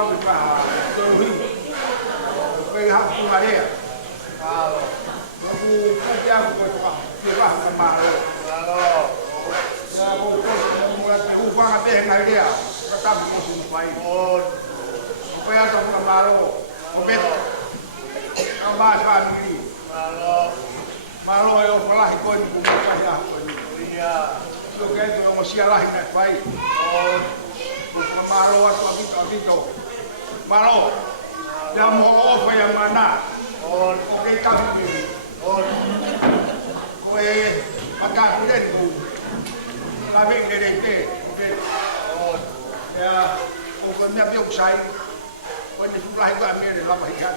kami pa tuhi. Kaya hapu maria. Kalau aku kerja aku tukang kira kemarin. Kalau saya aku mulai berubah hati yang dia tetap musim baik. Supaya tak kemarin, opet kamar kami. Kalau yang malah ikut bukan saya iya. So kaya itu masih lah ingat baik. Bukan malu atau itu. Malu. Dia mau apa yang mana? Oke kami pilih. Oke, maka kemudian kami dereke. Oke. Ya, pokoknya biar saya. Pokoknya sebelah itu ambil dalam hidup.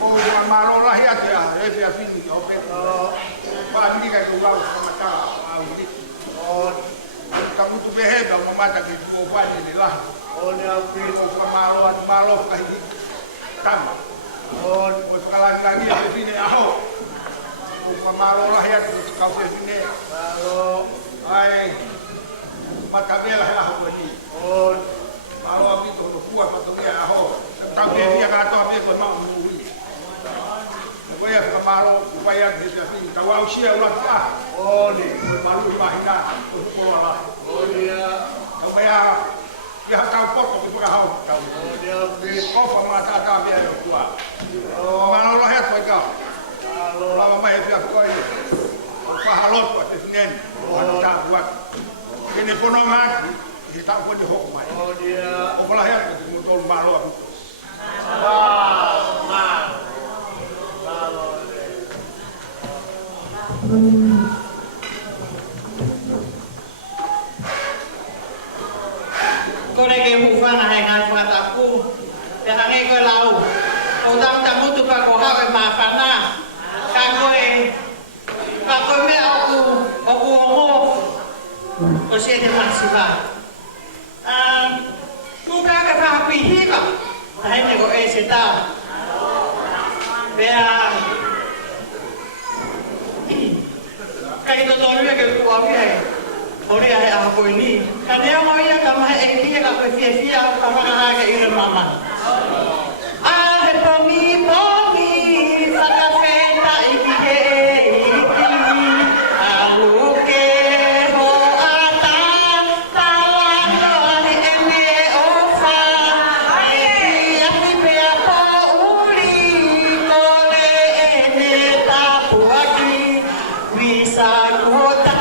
Oh, jangan malu lah ya dia. Dia sini. Oke. Pak ini kayak gua sama Taha. Kamu tuh beheda memata ke dua ini lah. Ni aku malu kayak kamu. Sekarang lagi di sini aku. Malu lah ya kau di sini. Ay, mata bela ya aku ini. Malu aku itu kuat mata dia aku. Tapi dia kata apa itu mau mui. Supaya kemaru supaya dia sini kalau usia ulah ah. Ni malu bahina sekolah. Dia supaya dia tahu pokok di bawah kau. Dia kau pemata tak dia kuat. Malu lah ya mereka. Kalau lama mai dia kau ini. Pahalot pada Senin. Tak buat. Ini konomat kita pun dihukmai. Dia olah ya betul malu aku. Kau lagi hufan hai ngai kuat aku, jangan ngai kau lau. Kau tak tahu tu kau kau maafan lah. Kau me aku kau siapa masih bah. Kau kau kau pilih bah. Hai ni kau Eseta. Biar kayak itu tahu dia kau apa ya? Boleh ayah aku ini. Kadang mau ya kamu ini ya kamu sia-sia kamu nak ke ibu mama. Pomi pada peta iki aluke ho ata tawan lo ene ofa iki api pe apa uli kole ene tapuaki bisa kota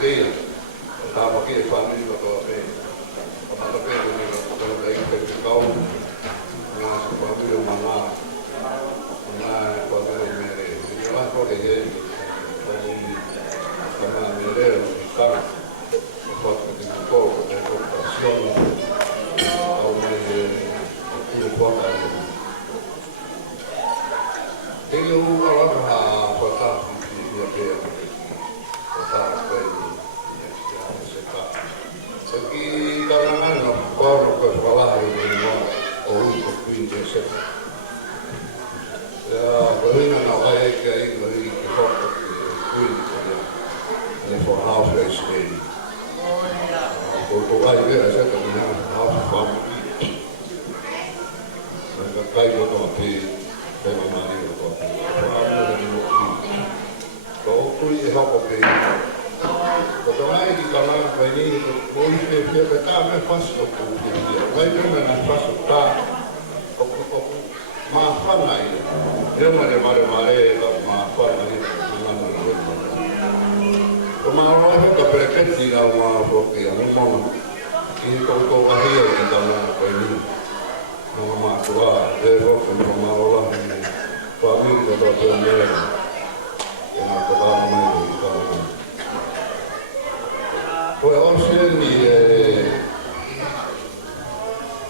Teia, estava aqui, família, estou bem. Estava bem, eu daí que ficou, mas família mamá, família mere, e lá por aí, família mere, está, fatto di un poco di occupazione, il quadro. E io allora portavo di avere Eseta. Perché da un anno corro per parlare di nuovo, ho avuto quindi Eseta. Volendo una vai che io vorrei che porto quindi nel Faiaho Eseta. Portugal che Eseta di una famiglia. Perché poi io ho per la Maria ho qui è che Tokonaki kalau ini boleh dia kami pasok dia. Baik mana pasok ta maafan lain. Dia mare maafan lain mana mana. Kemarin aku berkati dengan bukti yang mana ini kau kahir kita nak ini. Nama tua dewa nama Allah ini. Kami kita berdua. Yang aku nama itu. Poi oggi mi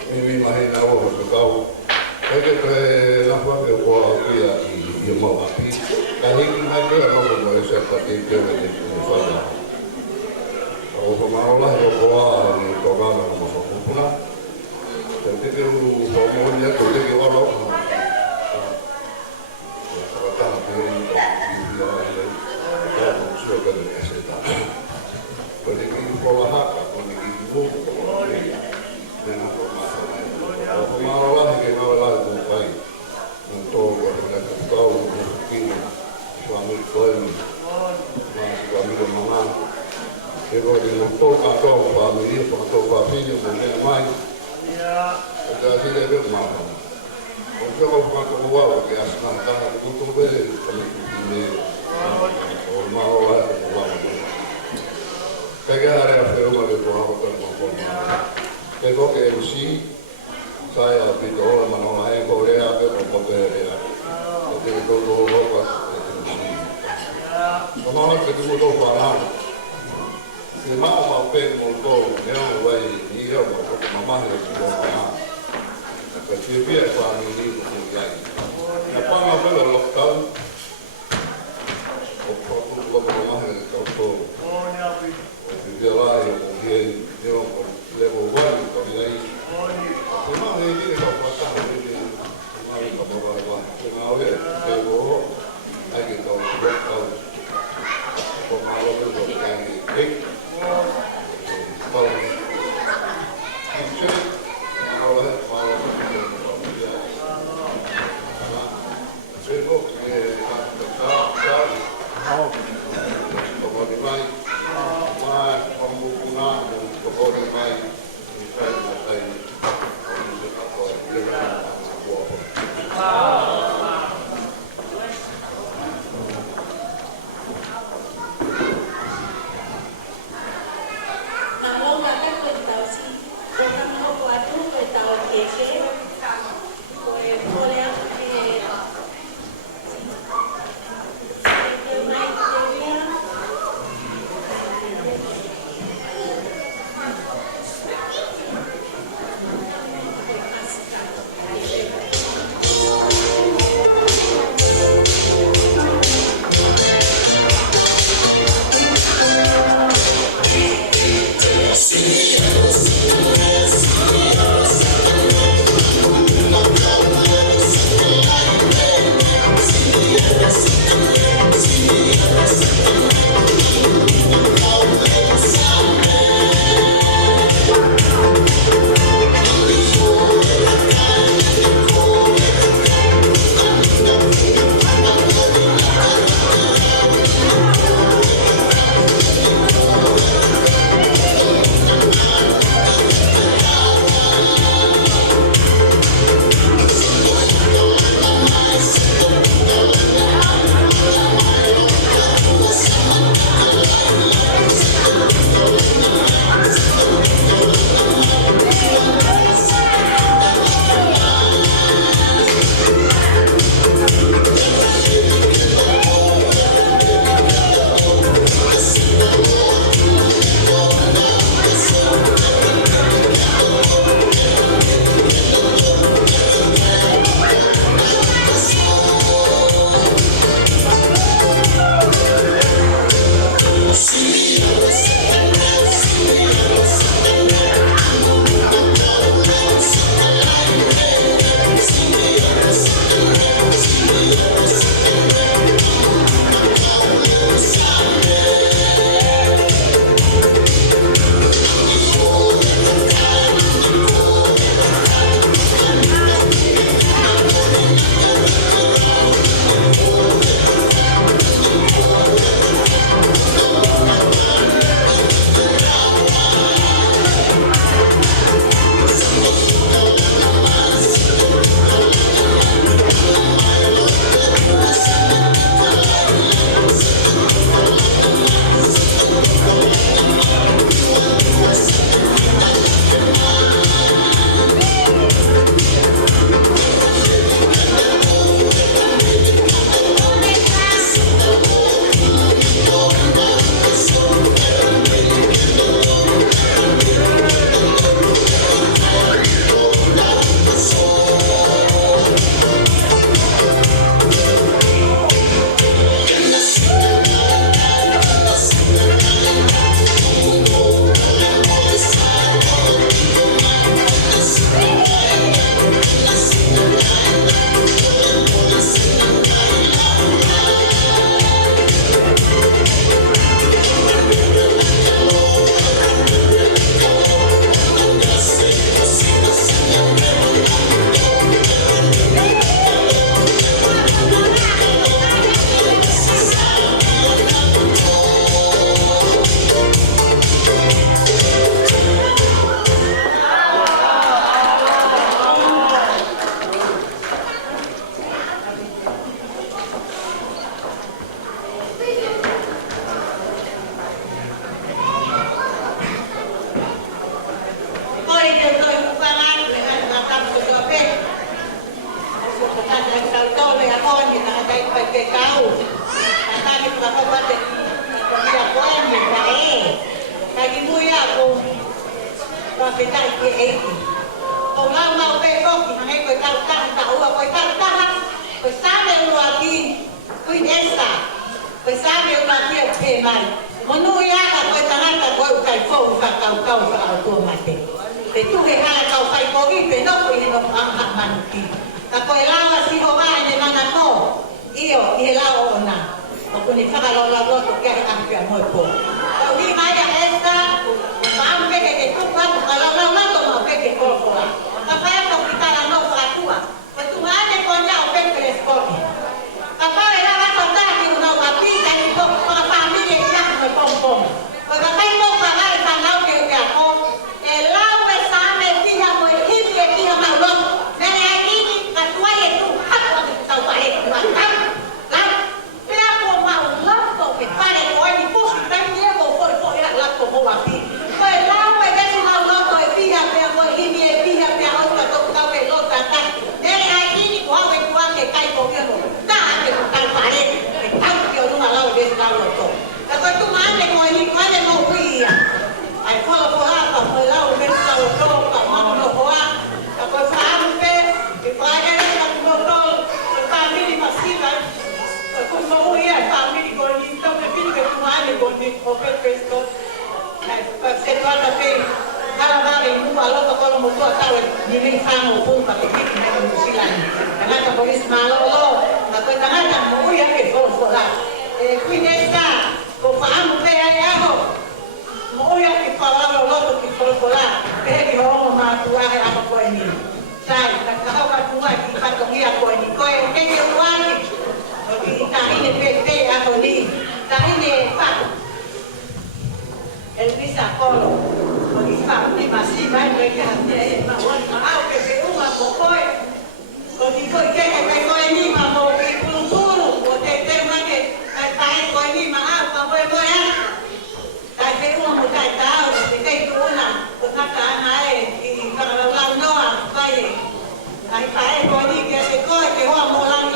immaginavo questo cavo, perché la famiglia qua qui a Moapi, la lingua non vuole essere partita di Faiaho. Avevo parlato qua di Konga non so come, perché io sono moglie tutti che vanno trattare per il suo per Eseta. Perché chi può la hacca, quindi chi può, nella formazione. Ma Allah che non la tu fai, non tolgo, non è che tolgo, quindi suami quelli, ma suami del mamma, che voglio non tolgo a tolgo, famiglia, non tolgo a figlio, non è mai, perché la figlia è del mamma. Non c'è qualcosa come uovo che ha smantato tutto bene, come tutti i miei, ma Allah che non va. Pegare a ferma del buono per un po'. Credo che sì, sai, abito, ma non è Corea per un potere. Perché ricordo l'Europa e sì. Ma non è che tu lo farai. Se mamma per molto, non vai io, ma mamma è buona. Perché via è qua mi dico che hai. Ma quando per il lockdown, ho fatto la mamma del capo. Dia lain, dia level 1 kalau dia ini. Memang ini kalau pasang ini, memang kalau bawa, memang level lagi kalau pemalu itu lagi. Kalau ini, kalau dia Queen Eseta. Koe sabe o matia o te mai. Monu iaga koe tangata koe o kai fōu whakau wha au tua mate. Te tuhe hala kau whai kōri pe noko i he no panga manuki. Ka koe lawa si hoa e ne mana mō. Io, i he lawa o nā. O kuni whakalola roto kia he ampia moe pō. Tau hi mai a Eseta, whaamu peke ke tuku atu, ka lau mato mau peke kōkora. Ka whai tau ki tala no whaatua. Ka tunga ane konya o peke le skoki. Ka pare la wako tāki unau ka pita ni kōku para familie ki aku me pom. Ka kai mō whangai whanau ke uke ako. E lau pe sāme tiha mo e hiti e tiha mau loku. Nene ai kini ka tuai e tu hatu atu tau pahe kua tau. Lau, pia ko mau loto ke pare koe ni pusi tangi e ko koe la loto mo wapi. Koe lau e kesi mau loto e piha pia mo e himi e piha pia o ka toku tau ke loto ata. Nene ai kini ko hau e kua ke kai ko pia mo. Ta ate ko tau pahe. E tau ki o nunga lau e lau loto. Ka koe tu maane koe ni koe ne mo huia. Ai Kolo ko hapa koe lau me tau loto ka mau no hoa. Ka koe whaamu pe. E praia e ka tu loto. Koe whaamiri masiva. Koe mo huia e whaamiri koe ni. Tau me pini ke tu maane koe ni. O pe pesto. Ka se tuata pe. Hala vare i mua loto Kolo mo tua tau e. Ni mei whango o pumpa ke piki me ka musilani. Tangata ko isi malolo. Ka koe tangata mo huia ke Kolo kola. Queen Eseta. Ko whaamu pe ai aho. Moia ki whawaro loto ki wholokola, ke heki hoongo mātuahe apa koe ni. Sai, ka kahau ka tunga ki whatongia koe ni. Koe o keke uaki, o ki tahine pe ako ni. Tahine e whako. Elvisa Kolo, o ki Tapanima si mai koe ki hatia e mawani mahau ke pe uma ko koe. O ki koe keke kai koe ni ma mo ki pulupulu, o te make kai tae koe ni mahau ka moe moe ha. Kai te uma mo kai tau, te kei tu una, o kaka ana e, i whakalau noa, kai e. Ai pae koe ni kia te koe, ke hoa mo lang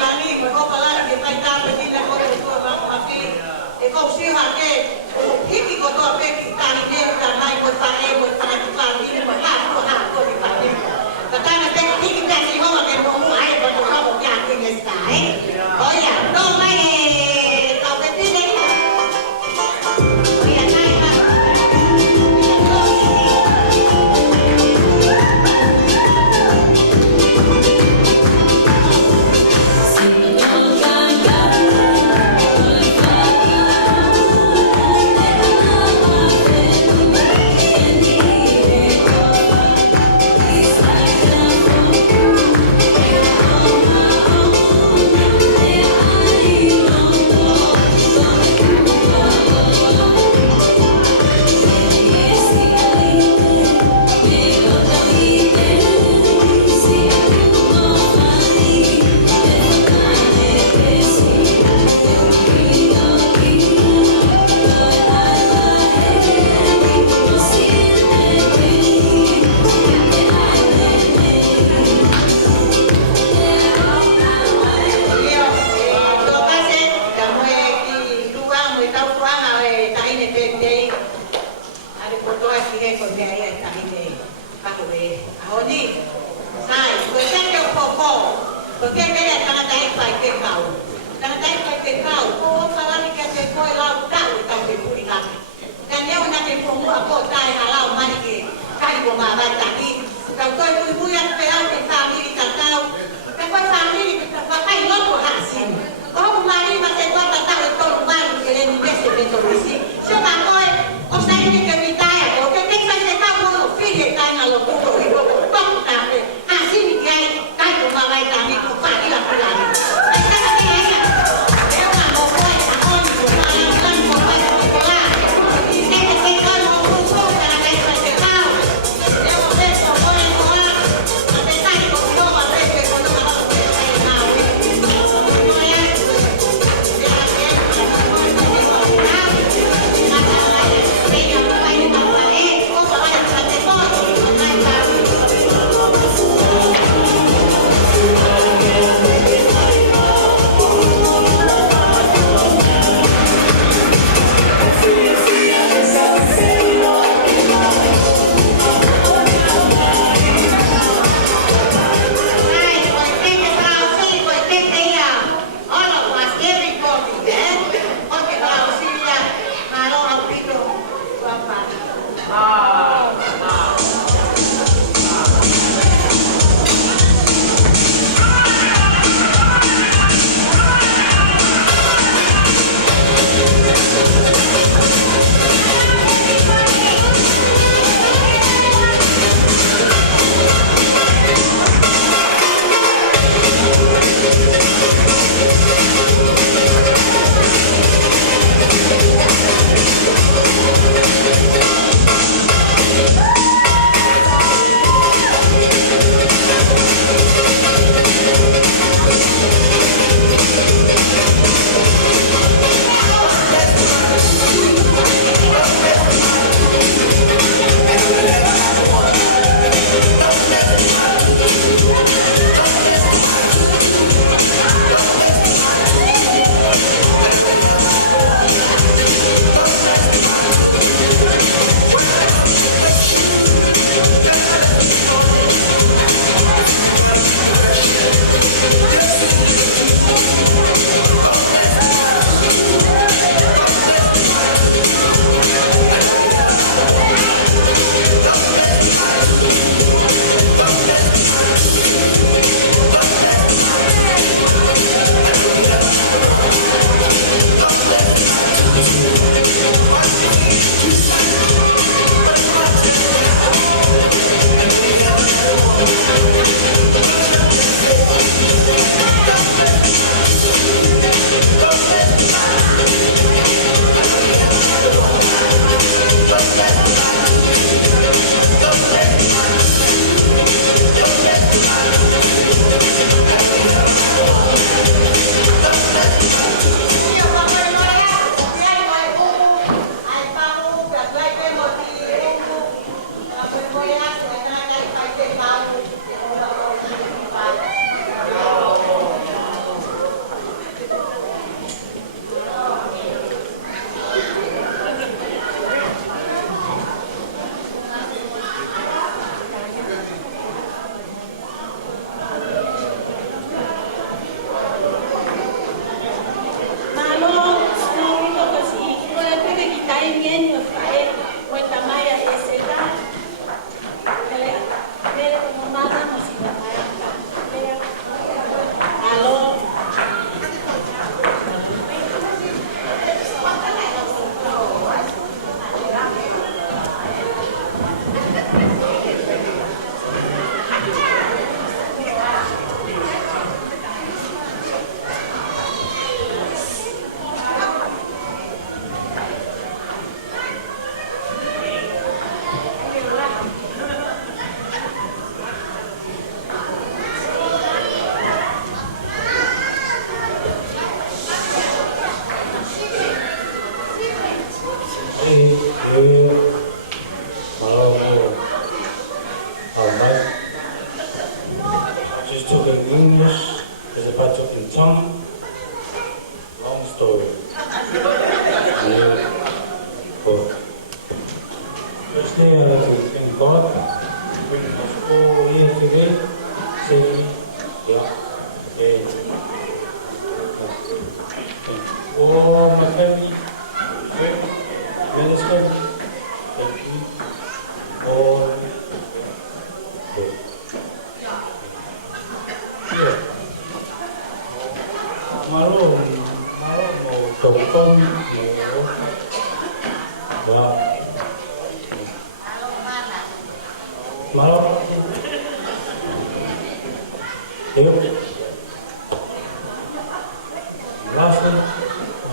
Lastly,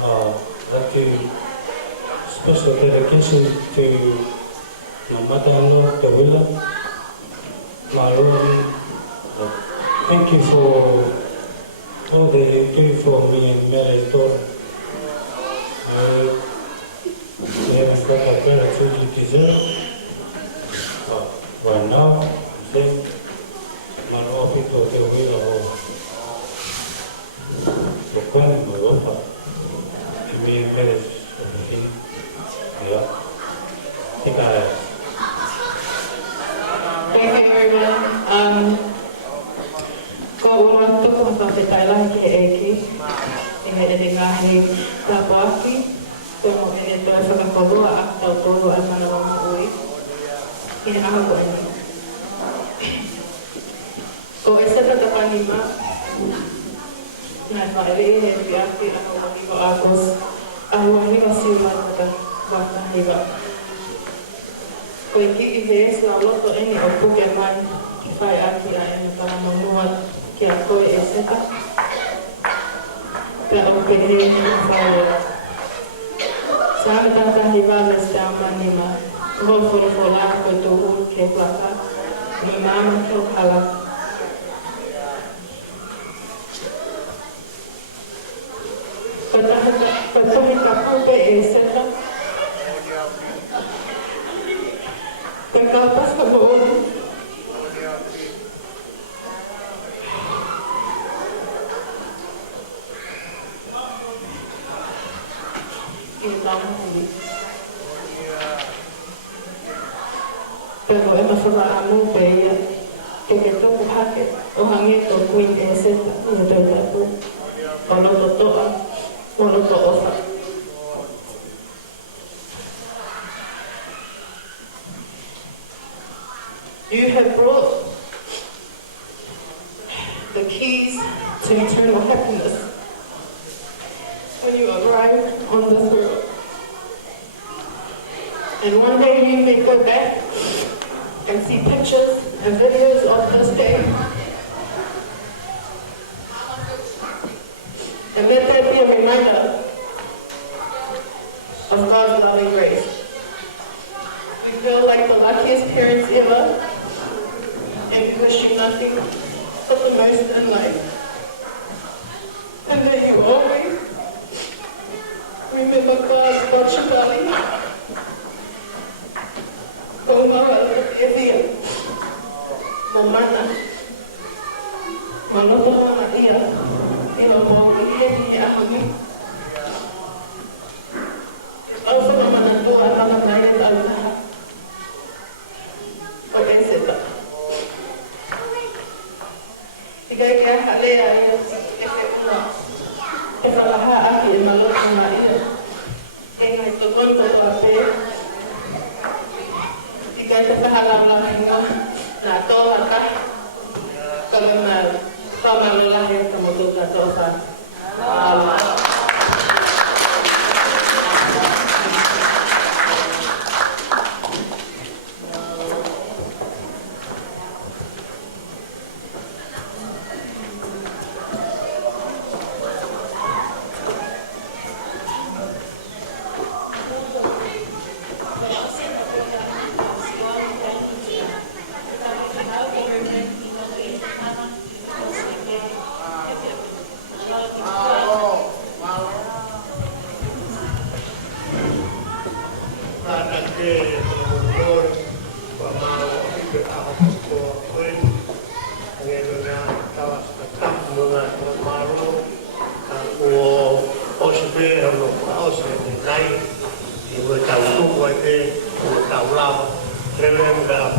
I'd like to special dedication to my mother-in-law, Tawila. My own, thank you for all that you do for me and Mary's daughter. You haven't got the gratitude you deserve. Right now, I'm saying, my Lord, people, Tawila, Tokonaki, Europa, and me and Mary's everything. Yeah. Thank you everyone. Ko umato kung papitailan ki Eki, ingelingahi Tapanima, kung inito sa Kolo at Kolo ang mga uwi. Inaago ano. Ko Eseta Tapanima, na mailihin biyaki ang uwi ko Akosi, ang uwi ko siya na bata hiba. Ko iki ihes na loto ini o Pokemon Faiaho ay para mamuhat kaya ko Eseta. Kaya o pwede yung Faiaho. Sa akin tatahibales sa Tapanima, Hofola ko tuhul kay plata, may mama ko halak. Taha pe Eseta. Kapas ka doon. Pero é masama pe que to kuhake o hangi to Queen Eseta ni tapu. Ono totoa, ono toosa. You have brought the keys to eternal happiness when you arrive on this world. And one day you may go back and see pictures and videos of this day. And let that be a reminder of God's loving grace. We feel like the luckiest parents ever, and we wish you nothing but the most in life. And that you always remember God's watchability. Konga Eseta, Mamana, Manotoa Ia, Ilo also Mamana Toa Taha Taha o Eseta. Tiga kaya halea ia e whalaha aki e maloko na ia. E ngai tokonto toa pe. Tiga te whahalawlahinga na toa ka. Kala na whamalalahi ka motu ka toa. Remember,